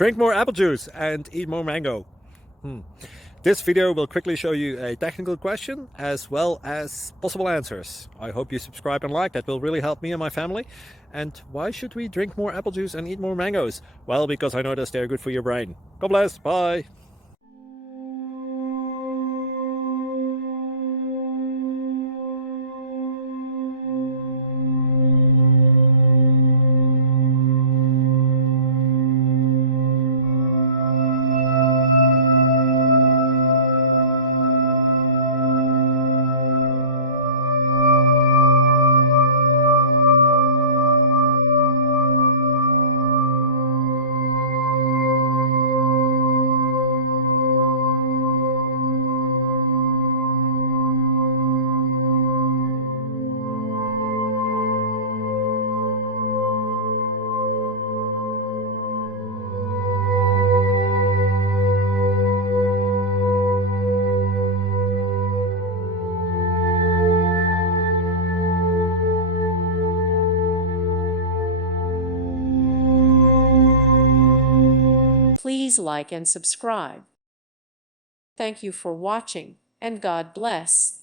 Drink more apple juice and eat more mango. This video will quickly show you a technical question as well as possible answers. I hope you subscribe and like, that will really help me and my family. And why should we drink more apple juice and eat more mangoes? Well, because I noticed they're good for your brain. God bless, bye! Please like and subscribe. Thank you for watching, and God bless.